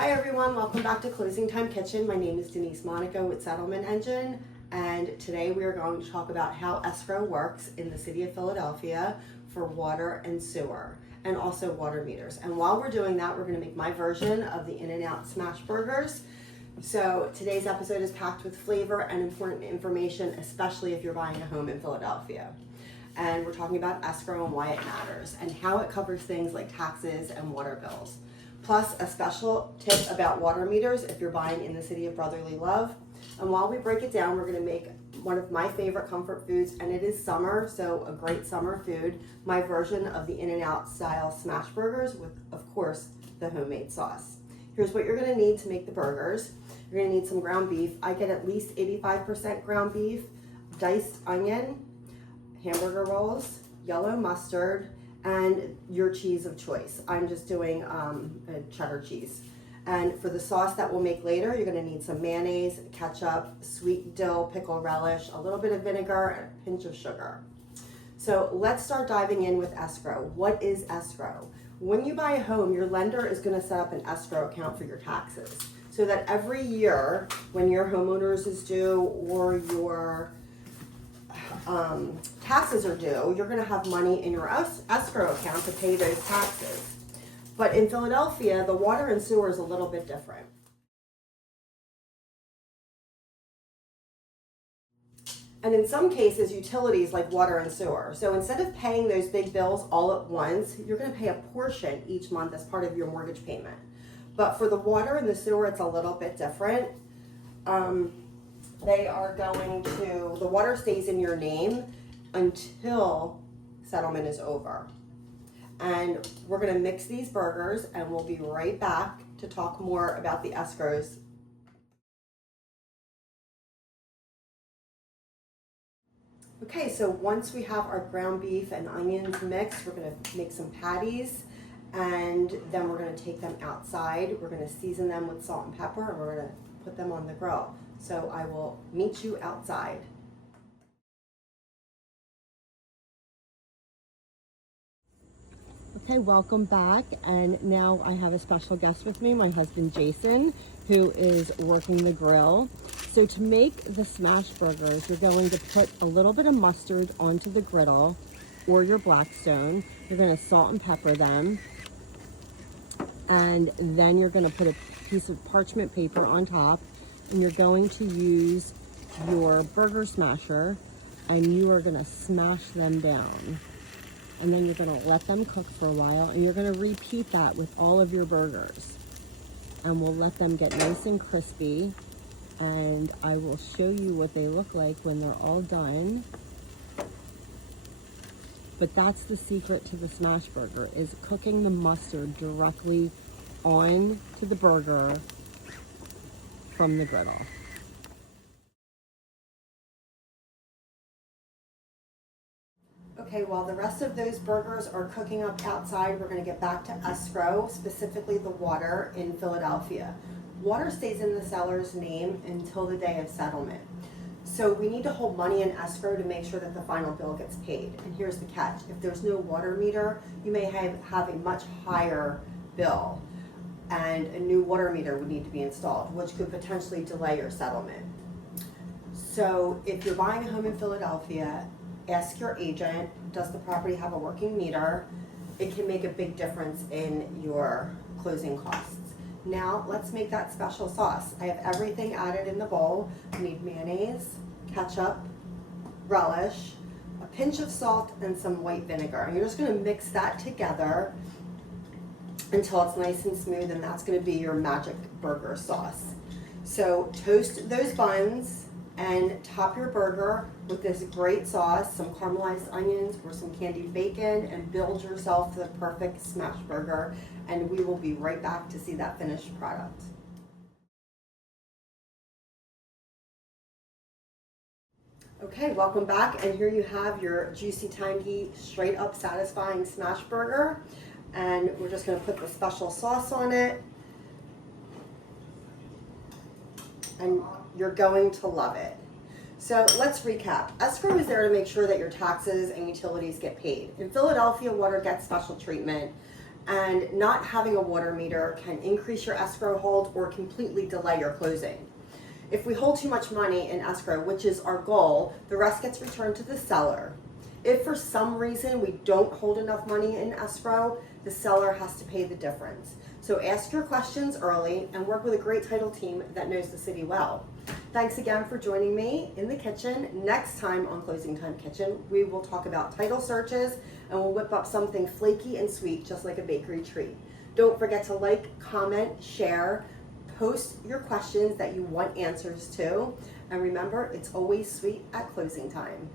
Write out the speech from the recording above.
Hi everyone, welcome back to Closing Time Kitchen. My name is Denise Monaco with Settlement Engine, and today we are going to talk about how escrow works in the city of Philadelphia for water and sewer, and also water meters. And while we're doing that, we're going to make my version of the In-N-Out smash burgers. So today's episode is packed with flavor and important information, especially if you're buying a home in Philadelphia. And we're talking about escrow and why it matters, and how it covers things like taxes and water bills. Plus a special tip about water meters if you're buying in the city of brotherly love. And while we break it down, we're going to make one of my favorite comfort foods, and it is summer, so a great summer food, my version of the In-N-Out style smash burgers with, of course, the homemade sauce. Here's what you're going to need to make the burgers. You're going to need some ground beef. I get at least 85% ground beef, diced onion, hamburger rolls, yellow mustard, and your cheese of choice. I'm just doing a cheddar cheese. And for the sauce that we'll make later, you're gonna need some mayonnaise, ketchup, sweet dill, pickle relish, a little bit of vinegar, and a pinch of sugar. So let's start diving in with escrow. What is escrow? When you buy a home, your lender is gonna set up an escrow account for your taxes, so that every year when your homeowners is due or your taxes are due, you're going to have money in your escrow account to pay those taxes. But in Philadelphia, the water and sewer is a little bit different. And in some cases, utilities like water and sewer. So instead of paying those big bills all at once, you're going to pay a portion each month as part of your mortgage payment. But for the water and the sewer, it's a little bit different. They are going to, the water stays in your name until settlement is over. And we're going to mix these burgers, and we'll be right back to talk more about the escrows. Okay, so once we have our ground beef and onions mixed, we're going to make some patties, and then we're going to take them outside. We're going to season them with salt and pepper, and we're going to put them on the grill. So I will meet you outside. Okay, welcome back. And now I have a special guest with me, my husband Jason, who is working the grill. So to make the smash burgers, you're going to put a little bit of mustard onto the griddle or your Blackstone. You're going to salt and pepper them. And then you're going to put a piece of parchment paper on top, and you're going to use your burger smasher, and you are going to smash them down. And then you're going to let them cook for a while, and you're going to repeat that with all of your burgers. And we'll let them get nice and crispy, and I will show you what they look like when they're all done. But that's the secret to the smash burger, is cooking the mustard directly on to the burger from the griddle. Okay, while the rest of those burgers are cooking up outside, we're going to get back to escrow, specifically the water in Philadelphia. Water stays in the seller's name until the day of settlement. So we need to hold money in escrow to make sure that the final bill gets paid. And here's the catch. If there's no water meter, you may have a much higher bill, and a new water meter would need to be installed, which could potentially delay your settlement. So if you're buying a home in Philadelphia, ask your agent, does the property have a working meter? It can make a big difference in your closing costs. Now let's make that special sauce. I have everything added in the bowl. I need mayonnaise, ketchup, relish, a pinch of salt, and some white vinegar. And you're just going to mix that together until it's nice and smooth, and that's going to be your magic burger sauce. So toast those buns and top your burger with this great sauce, some caramelized onions or some candied bacon, and build yourself the perfect smash burger. And we will be right back to see that finished product. Okay, welcome back, and here you have your juicy, tangy, straight up satisfying smash burger. And we're just going to put the special sauce on it, and you're going to love it. So let's recap. Escrow is there to make sure that your taxes and utilities get paid. In Philadelphia, water gets special treatment, and not having a water meter can increase your escrow hold or completely delay your closing. If we hold too much money in escrow, which is our goal, the rest gets returned to the seller. If for some reason we don't hold enough money in escrow, the seller has to pay the difference. So ask your questions early and work with a great title team that knows the city well. Thanks again for joining me in the kitchen. Next time on Closing Time Kitchen, we will talk about title searches and we'll whip up something flaky and sweet, just like a bakery treat. Don't forget to like, comment, share, post your questions that you want answers to. And remember, it's always sweet at closing time.